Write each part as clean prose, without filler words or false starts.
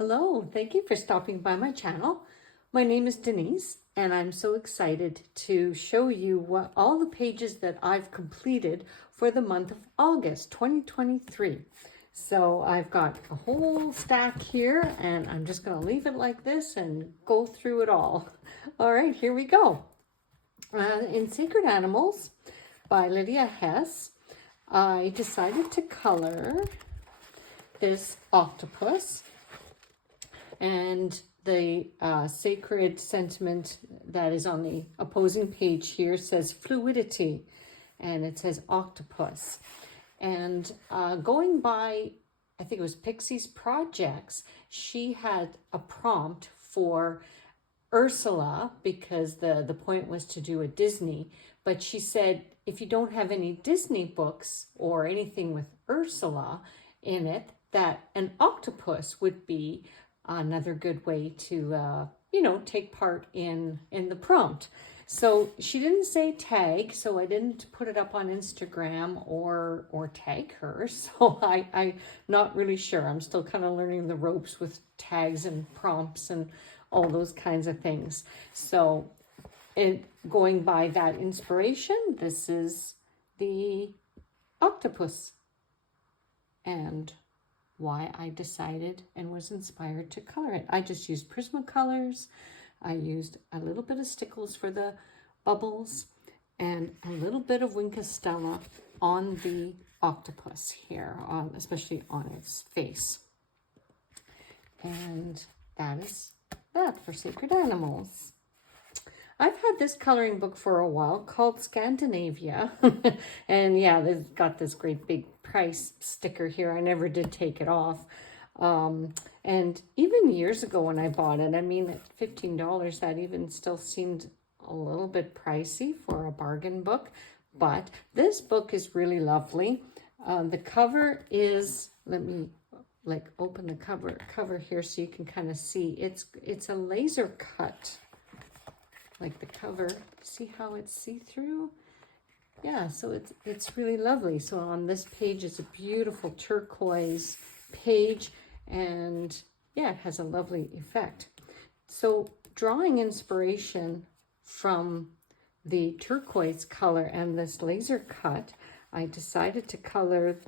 Hello, thank you for stopping by my channel. My name is Denise, and I'm so excited to show you all the pages that I've completed for the month of August 2023. So I've got a whole stack here, and I'm just going to leave it like this and go through it all. All right, here we go. In Sacred Animals by Lydia Hess, I decided to color this octopus. And the sacred sentiment that is on the opposing page here says fluidity, and it says octopus. And going by, I think it was Pixie's Projects, she had a prompt for Ursula because the point was to do a Disney. But she said, if you don't have any Disney books or anything with Ursula in it, that an octopus would be another good way to, take part in the prompt. So she didn't say tag, so I didn't put it up on Instagram or tag her. So I'm not really sure. I'm still kind of learning the ropes with tags and prompts and all those kinds of things. So going by that inspiration, this is the octopus. And why I decided and was inspired to color it. I just used Prismacolors. I used a little bit of Stickles for the bubbles and a little bit of Wink of Stella on the octopus here, especially on its face. And that is that for Sacred Animals. I've had this coloring book for a while called Scandinavia. And yeah, they've got this great big price sticker here. I never did take it off. And even years ago when I bought it, I mean, at $15, that even still seemed a little bit pricey for a bargain book. But this book is really lovely. The cover is, let me open the cover here so you can kind of see. It's a laser cut. Like the cover, see how it's see-through? Yeah, so it's really lovely. So on this page is a beautiful turquoise page, and yeah, it has a lovely effect. So drawing inspiration from the turquoise color and this laser cut, I decided to color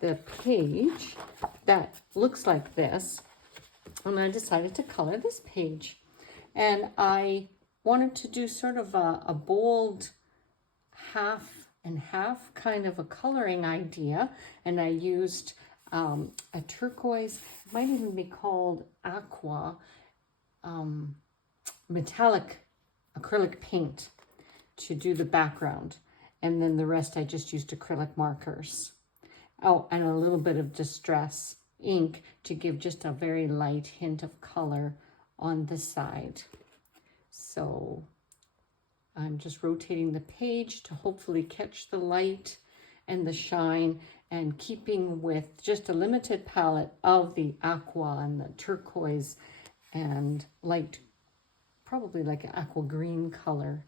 the page that looks like this, and I decided to color this page. And I wanted to do sort of a bold half and half kind of a coloring idea, and I used a turquoise, it might even be called aqua, metallic acrylic paint to do the background, and then the rest I just used acrylic markers. Oh, and a little bit of distress ink to give just a very light hint of color on the side. So I'm just rotating the page to hopefully catch the light and the shine, and keeping with just a limited palette of the aqua and the turquoise and light, probably like an aqua green color,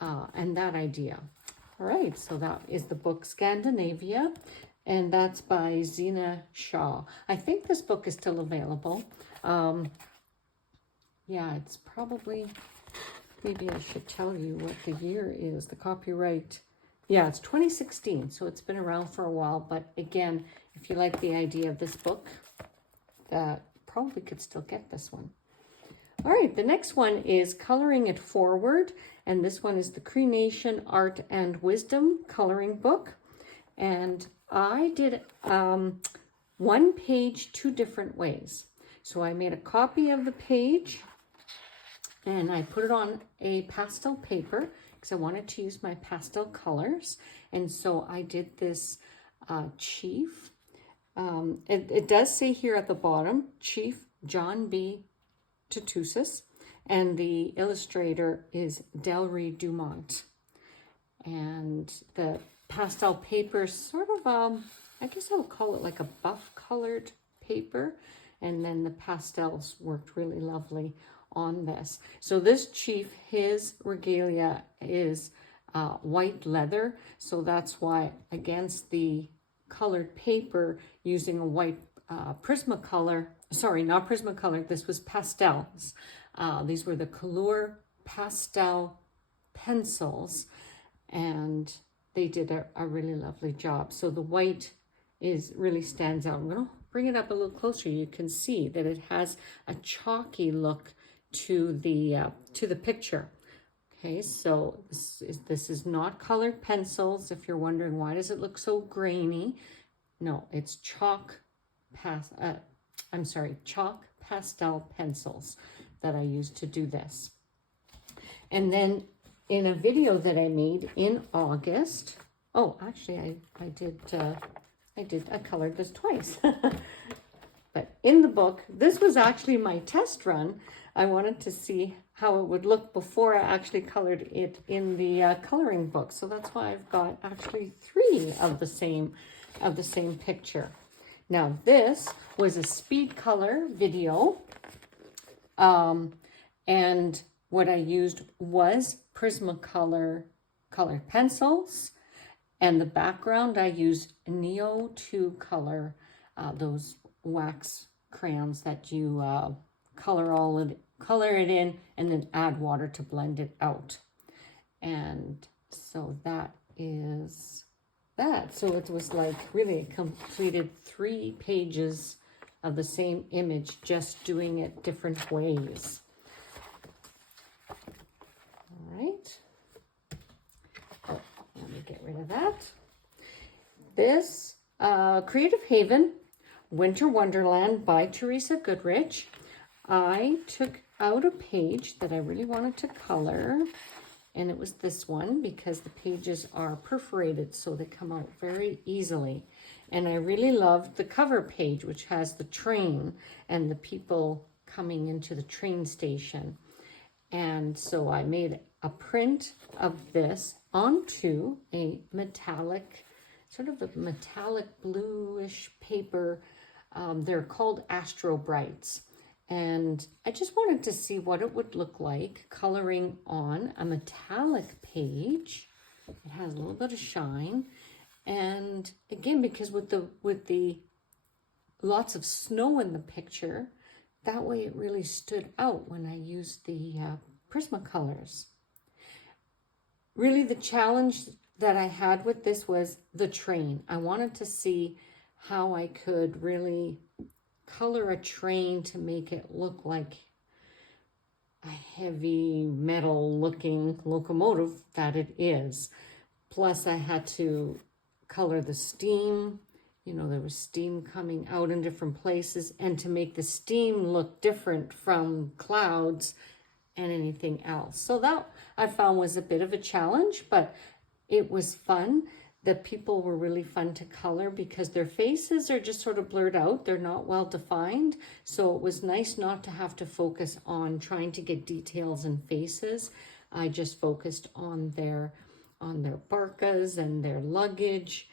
and that idea. All right, so that is the book Scandinavia, and that's by Zena Shaw. I think this book is still available. Yeah, it's probably, maybe I should tell you what the year is, the copyright. Yeah, it's 2016, so it's been around for a while. But again, if you like the idea of this book, that probably could still get this one. All right, the next one is Coloring It Forward, and this one is the Crenation Art and Wisdom coloring book. And I did one page 2 different ways. So I made a copy of the page, and I put it on a pastel paper because I wanted to use my pastel colors. And so I did this chief. It does say here at the bottom, Chief John B. Tutusis, and the illustrator is Delry Dumont. And the pastel paper is sort of, I guess I would call it like a buff colored paper. And then the pastels worked really lovely on this. So this chief, his regalia is white leather. So that's why against the colored paper, using a white Prismacolor, sorry, not Prismacolor, this was pastels. These were the Color pastel pencils, and they did a really lovely job. So the white really stands out. I'm going to bring it up a little closer. You can see that it has a chalky look to the picture. Okay, so this is not colored pencils. If you're wondering why does it look so grainy, no, it's chalk pastel pencils that I used to do this. And then in a video that I made in August, oh, actually I colored this twice. But in the book, this was actually my test run. I wanted to see how it would look before I actually colored it in the coloring book. So that's why I've got actually 3 of the same picture. Now this was a speed color video, and what I used was Prismacolor colored pencils, and the background I used Neo 2 color, those wax crayons that you color it in and then add water to blend it out. And so that is that. So it was like really a completed 3 pages of the same image, just doing it different ways. All right. Oh, let me get rid of that. This Creative Haven Winter Wonderland by Teresa Goodrich. I took out a page that I really wanted to color, and it was this one because the pages are perforated so they come out very easily. And I really loved the cover page, which has the train and the people coming into the train station. And so I made a print of this onto a metallic, sort of a metallic bluish paper. They're called Astro Brights. And I just wanted to see what it would look like coloring on a metallic page. It has a little bit of shine. And again, because with the lots of snow in the picture, that way it really stood out when I used the Prismacolors. Really the challenge that I had with this was the train. I wanted to see how I could really color a train to make it look like a heavy metal looking locomotive that it is. Plus I had to color the steam. You know, there was steam coming out in different places, and to make the steam look different from clouds and anything else. So that I found was a bit of a challenge, but it was fun. The people were really fun to color because their faces are just sort of blurred out. They're not well defined. So it was nice not to have to focus on trying to get details and faces. I just focused on their parkas and their luggage.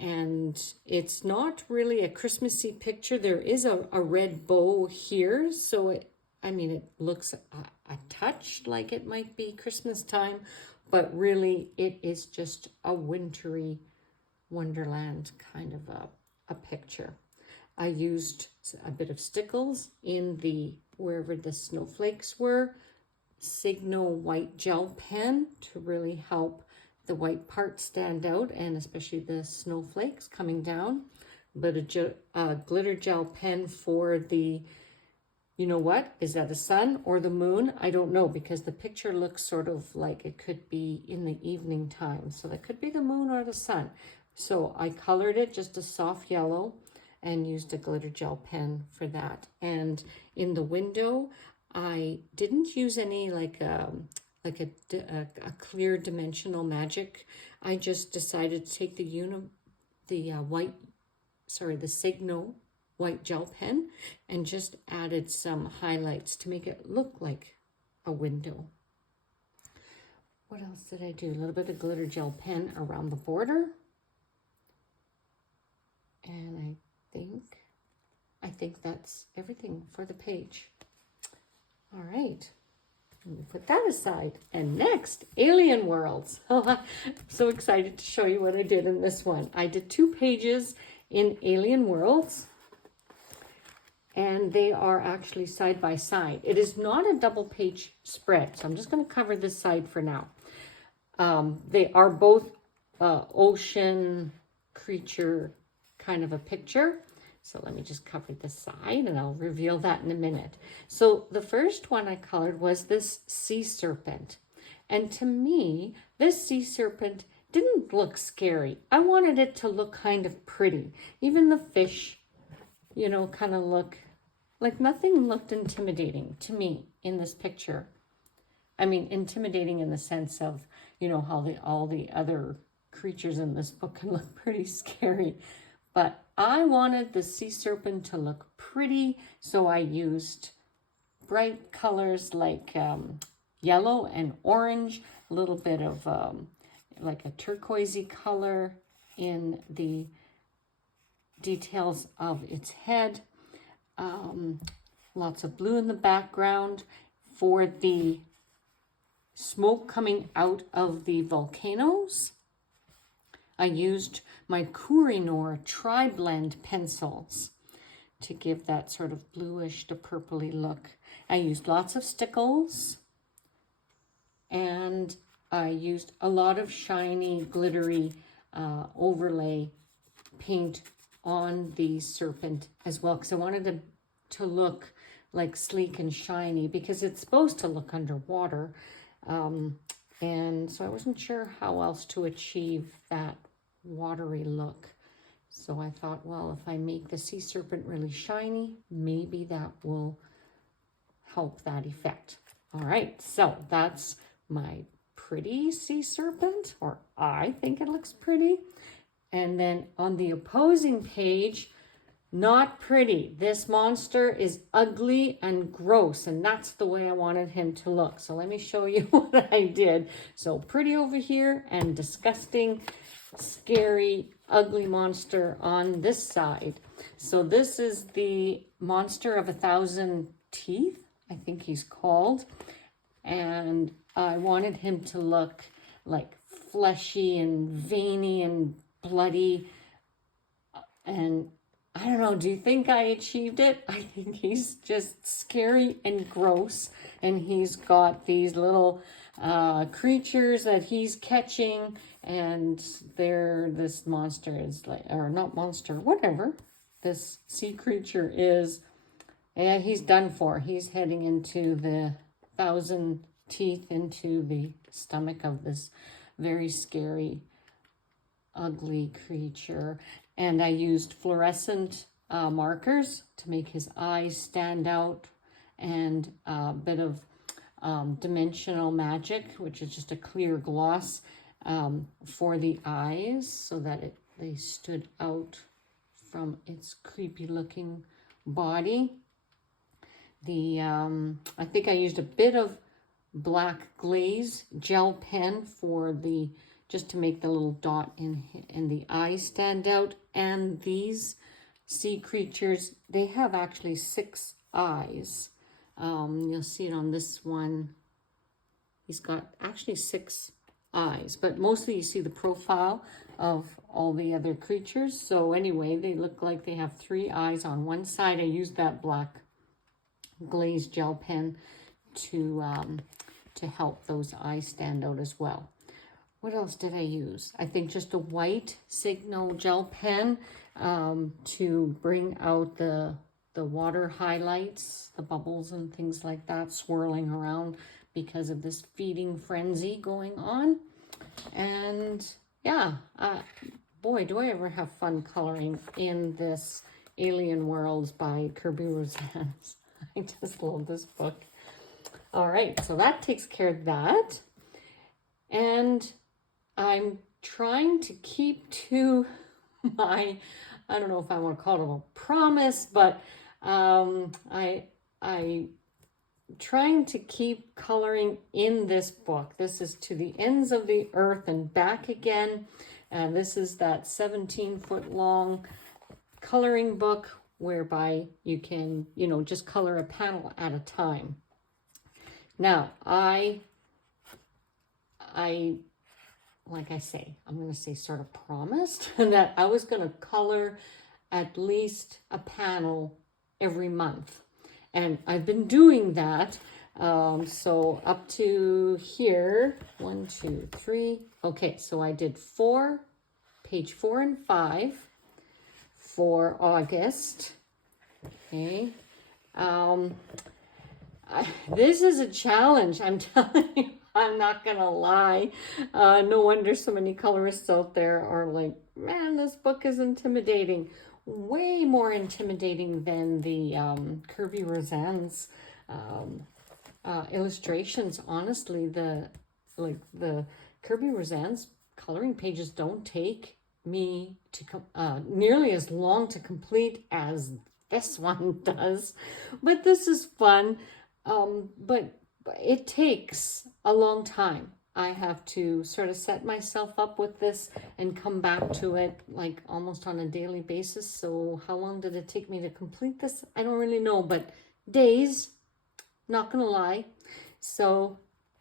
And it's not really a Christmassy picture. There is a red bow here. So it looks a touch like it might be Christmas time, but really it is just a wintry wonderland kind of a picture. I used a bit of stickles in wherever the snowflakes were, Signo white gel pen to really help the white part stand out, and especially the snowflakes coming down. But a glitter gel pen for the, you know what, is that a sun or the moon? I don't know, because the picture looks sort of like it could be in the evening time. So that could be the moon or the sun. So I colored it just a soft yellow and used a glitter gel pen for that. And in the window, I didn't use any like a clear dimensional magic. I just decided to take the Signo white gel pen and just added some highlights to make it look like a window. What else did I do? A little bit of glitter gel pen around the border. And I think that's everything for the page. All right. Let me put that aside. And next, Alien Worlds. I'm so excited to show you what I did in this one. I did 2 pages in Alien Worlds. and they are actually side by side. It is not a double page spread, so I'm just going to cover this side for now. They are both ocean creature kind of a picture. So let me just cover this side and I'll reveal that in a minute. So the first one I colored was this sea serpent. And to me, this sea serpent didn't look scary. I wanted it to look kind of pretty. Even the fish, you know, kind of look like nothing looked intimidating to me in this picture. I mean, intimidating in the sense of, you know, how all the other creatures in this book can look pretty scary. But I wanted the sea serpent to look pretty, so I used bright colors like yellow and orange, a little bit of like a turquoisey color in the details of its head. Lots of blue in the background for the smoke coming out of the volcanoes. I used my Kurinor tri-blend pencils to give that sort of bluish to purpley look. I used lots of stickles, and I used a lot of shiny, glittery overlay paint on the serpent as well, because I wanted it to look like sleek and shiny, because it's supposed to look underwater. And so I wasn't sure how else to achieve that watery look. So I thought, well, if I make the sea serpent really shiny, maybe that will help that effect. All right, so that's my pretty sea serpent, or I think it looks pretty. And then on the opposing page, not pretty. This monster is ugly and gross, and that's the way I wanted him to look. So let me show you what I did. So pretty over here and disgusting, scary, ugly monster on this side. So this is the monster of 1,000 teeth, I think he's called. And I wanted him to look like fleshy and veiny and bloody. And I don't know, do you think I achieved it? I think he's just scary and gross. And he's got these little creatures that he's catching. And this monster is like, or not monster, whatever. This sea creature is, yeah, he's done for. He's heading into the 1,000 teeth into the stomach of this very scary, ugly creature. And I used fluorescent markers to make his eyes stand out, and a bit of dimensional magic, which is just a clear gloss for the eyes, so that they stood out from its creepy looking body. I think I used a bit of black glaze gel pen for just to make the little dot in the eye stand out. And these sea creatures, they have actually 6 eyes. You'll see it on this one. He's got actually 6 eyes, but mostly you see the profile of all the other creatures. So anyway, they look like they have 3 eyes on one side. I used that black glazed gel pen to help those eyes stand out as well. What else did I use? I think just a white Signo gel pen to bring out the water highlights, the bubbles and things like that swirling around because of this feeding frenzy going on. And yeah, boy, do I ever have fun coloring in this Alien Worlds by Kirby Rosannes. I just love this book. All right, so that takes care of that. And I'm trying to keep to my, I don't know if I want to call it a promise, but I trying to keep coloring in this book. This is To the Ends of the Earth and Back Again. And this is that 17-foot long coloring book whereby you can, just color a panel at a time. Now, I like I say, I'm going to say sort of promised that I was going to color at least a panel every month. And I've been doing that. So up to here, 1, 2, 3. Okay, so I did page 4 and 5 for August. Okay. This is a challenge, I'm telling you. I'm not gonna lie. No wonder so many colorists out there are like, man, this book is intimidating. Way more intimidating than the Kirby Roseanne's illustrations. Honestly, the Kirby Roseanne's coloring pages don't take me to nearly as long to complete as this one does. But this is fun. But it takes a long time. I have to sort of set myself up with this and come back to it like almost on a daily basis. So how long did it take me to complete this? I don't really know, but days, not gonna lie. So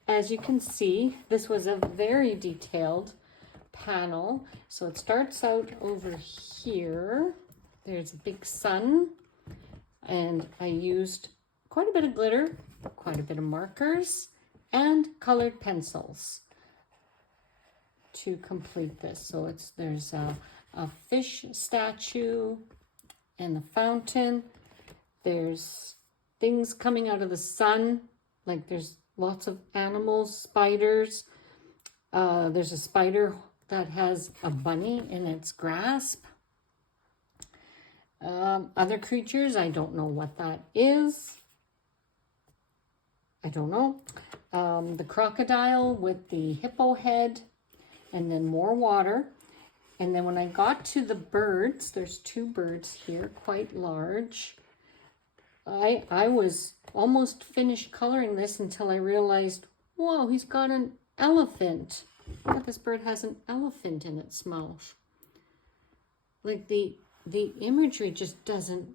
as you can see, this was a very detailed panel. So it starts out over here. There's a big sun, and I used quite a bit of glitter, quite a bit of markers, and colored pencils to complete this. So there's a fish statue and the fountain. There's things coming out of the sun, like there's lots of animals, spiders. There's a spider that has a bunny in its grasp. Other creatures, I don't know what that is. I don't know. The crocodile with the hippo head, and then more water. And then when I got to the birds, there's 2 birds here, quite large. I was almost finished coloring this until I realized, whoa, he's got an elephant. Yeah, this bird has an elephant in its mouth. Like the imagery just doesn't,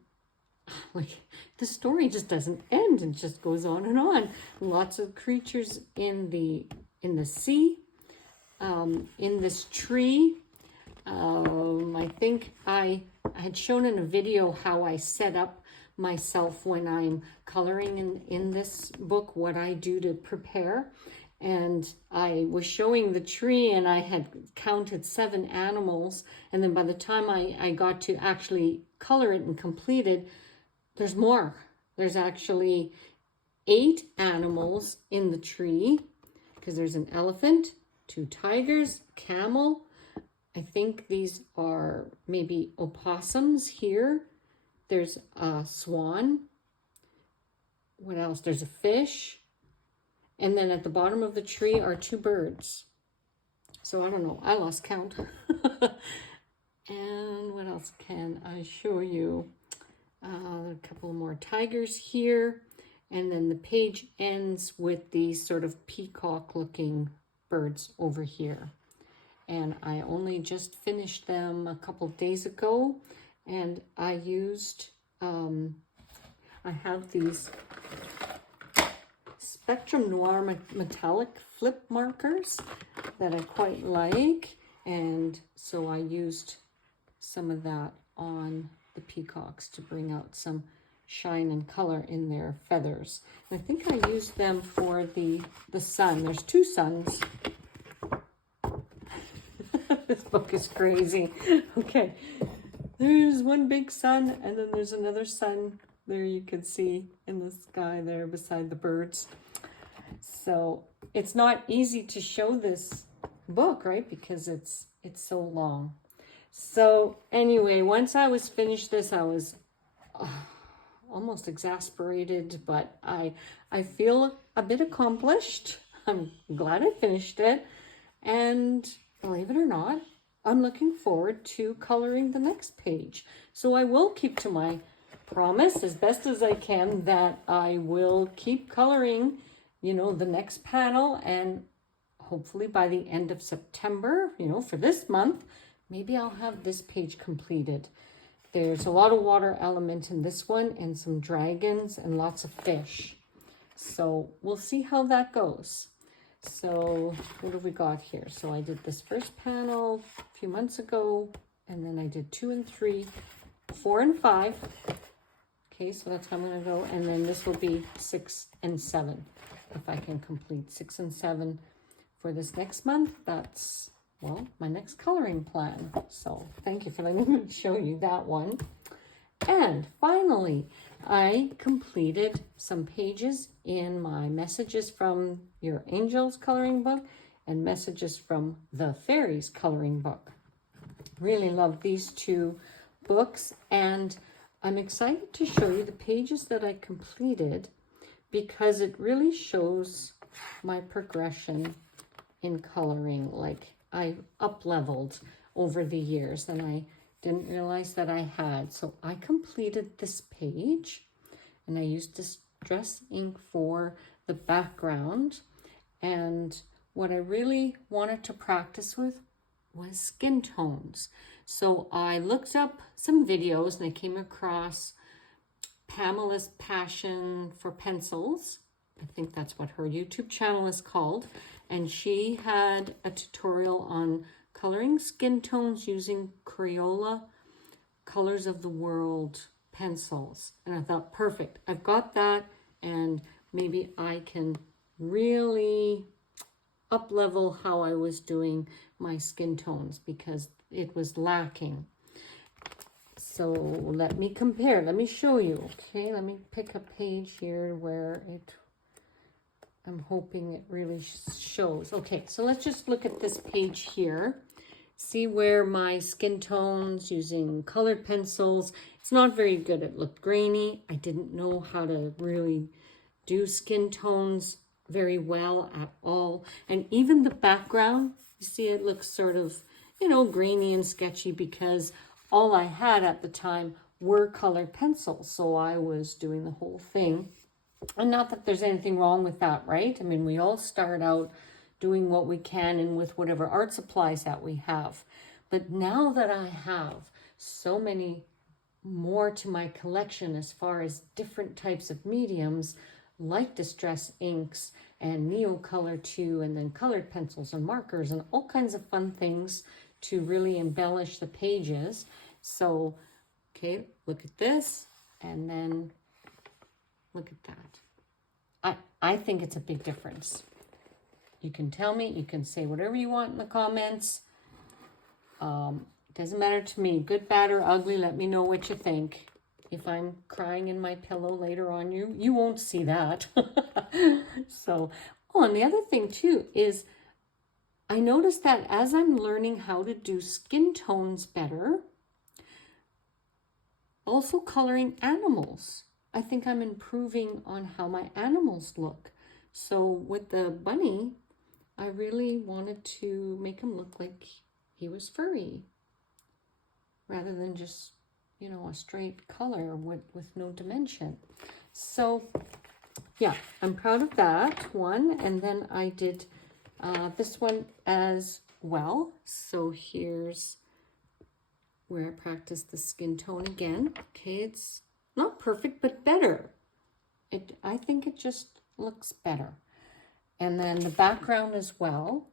like the story just doesn't end. It just goes on and on. Lots of creatures in the sea, in this tree. I think I had shown in a video how I set up myself when I'm coloring in this book, what I do to prepare. And I was showing the tree, and I had counted 7 animals. And then by the time I got to actually color it and complete it, there's more. There's actually 8 animals in the tree, because there's an elephant, 2 tigers, camel. I think these are maybe opossums here. There's a swan. What else? There's a fish. And then at the bottom of the tree are 2 birds. So I don't know. I lost count. And what else can I show you? A couple more tigers here. And then the page ends with these sort of peacock-looking birds over here. And I only just finished them a couple of days ago. And I used, I have these Spectrum Noir metallic flip markers that I quite like, and so I used some of that on the peacocks to bring out some shine and color in their feathers. And I think I used them for the sun. There's 2 suns. This book is crazy. Okay, there's one big sun, and then there's another sun there you can see in the sky there beside the birds. So it's not easy to show this book, right? Because it's so long. So anyway, once I was finished this, I was almost exasperated, but I feel a bit accomplished. I'm glad I finished it. And believe it or not, I'm looking forward to coloring the next page. So I will keep to my promise as best as I can that I will keep coloring, you know, the next panel, and hopefully by the end of September, you know, for this month, maybe I'll have this page completed. There's a lot of water element in this one, and some dragons and lots of fish. So we'll see how that goes. So what have we got here? So I did this first panel a few months ago, and then I did 2 and 3, 4 and 5. Okay, so that's how I'm going to go. And then this will be 6 and 7. If I can complete 6 and 7 for this next month, that's, well, my next coloring plan. So thank you for letting me show you that one. And finally, I completed some pages in my Messages from Your Angels coloring book and Messages from the Fairies coloring book. Really love these two books, and I'm excited to show you the pages that I completed because it really shows my progression in coloring. Like, I up-leveled over the years, and I didn't realize that I had. So I completed this page, and I used distress ink for the background. And what I really wanted to practice with was skin tones. So I looked up some videos, and I came across Pamela's Passion for Pencils. I think that's what her YouTube channel is called. And she had a tutorial on coloring skin tones using Crayola Colors of the World pencils. And I thought, perfect, I've got that, and maybe I can really up-level how I was doing my skin tones because it was lacking. So let me compare, let me show you. Okay, let me pick a page here where I'm hoping it really shows. Okay, so let's just look at this page here. See where my skin tones using colored pencils, it's not very good. It looked grainy. I didn't know how to really do skin tones very well at all. And even the background, you see it looks sort of, you know, grainy and sketchy because all I had at the time were colored pencils. So I was doing the whole thing. And not that there's anything wrong with that, right? I mean, we all start out doing what we can and with whatever art supplies that we have. But now that I have so many more to my collection as far as different types of mediums, like distress inks and Neocolor too, and then colored pencils and markers and all kinds of fun things to really embellish the pages. So, okay, look at this, and then look at that. I think it's a big difference. You can tell me, you can say whatever you want in the comments. Doesn't matter to me, good, bad, or ugly. Let me know what you think. If I'm crying in my pillow later on, you won't see that. So, oh, and the other thing too is I noticed that as I'm learning how to do skin tones better, also coloring animals, I think I'm improving on how my animals look. So with the bunny, I really wanted to make him look like he was furry rather than just, you know, a straight color with no dimension. So yeah, I'm proud of that one. And then I did this one as well. So here's where I practiced the skin tone again. Okay, it's not perfect, but better. I think it just looks better. And then the background as well,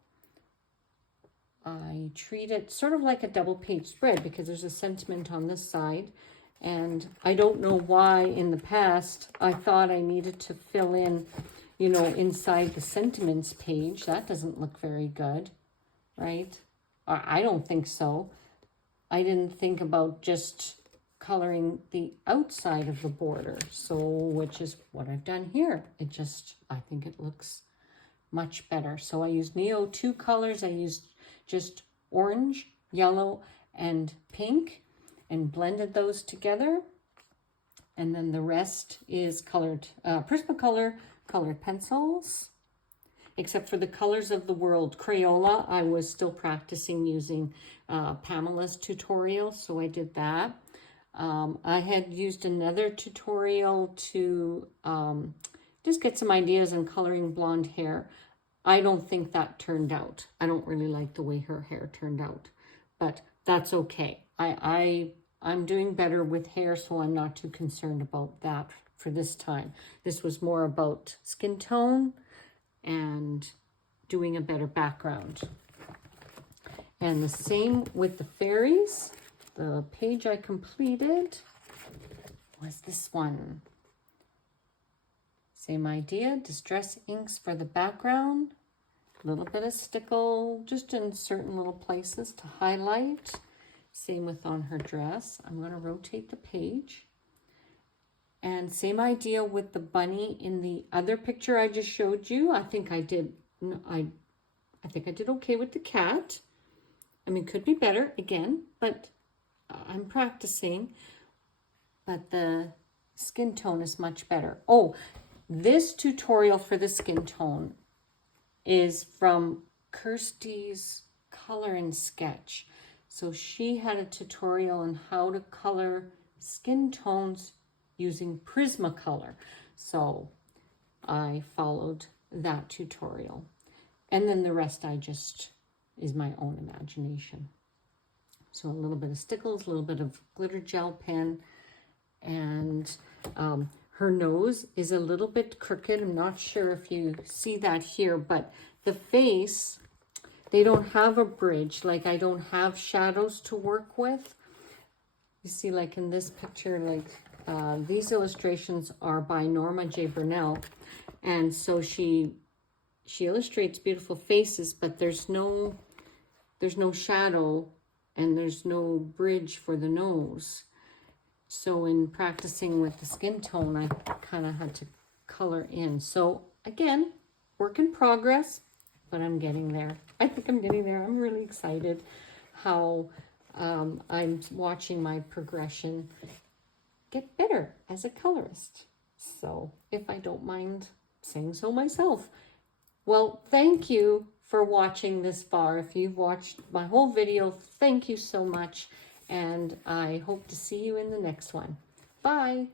I treat it sort of like a double page spread because there's a sentiment on this side. And I don't know why in the past I thought I needed to fill in, you know, inside the sentiments page. That doesn't look very good, right? I don't think so. I didn't think about just coloring the outside of the border, so which is what I've done here. I think it looks much better. So I used Neo 2 colors. I used just orange, yellow, and pink and blended those together. And then the rest is colored Prismacolor colored pencils. Except for the Colors of the World Crayola, I was still practicing using Pamela's tutorial, so I did that. I had used another tutorial to just get some ideas on coloring blonde hair. I don't think that turned out. I don't really like the way her hair turned out, but that's okay. I'm doing better with hair, so I'm not too concerned about that for this time. This was more about skin tone and doing a better background. And the same with the fairies. The page I completed was this one. Same idea, distress inks for the background, a little bit of stickle just in certain little places to highlight. Same with on her dress. I'm going to rotate the page. And same idea with the bunny in the other picture I just showed you. I think I did okay with the cat. I mean, could be better again, but I'm practicing. But the skin tone is much better. Oh, this tutorial for the skin tone is from Kirsty's Color and Sketch. So she had a tutorial on how to color skin tones using Prismacolor. So I followed that tutorial. And then the rest is my own imagination. So a little bit of stickles, a little bit of glitter gel pen, and her nose is a little bit crooked. I'm not sure if you see that here, but the face, they don't have a bridge. Like I don't have shadows to work with. You see, like in this picture, like these illustrations are by Norma J. Burnell. And so she illustrates beautiful faces, but there's no shadow and there's no bridge for the nose. So in practicing with the skin tone, I kind of had to color in. So again, work in progress, but I'm getting there. I think I'm getting there. I'm really excited how I'm watching my progression get better as a colorist. So if I don't mind saying so myself. Well, thank you for watching this far. If you've watched my whole video, thank you so much. And I hope to see you in the next one. Bye.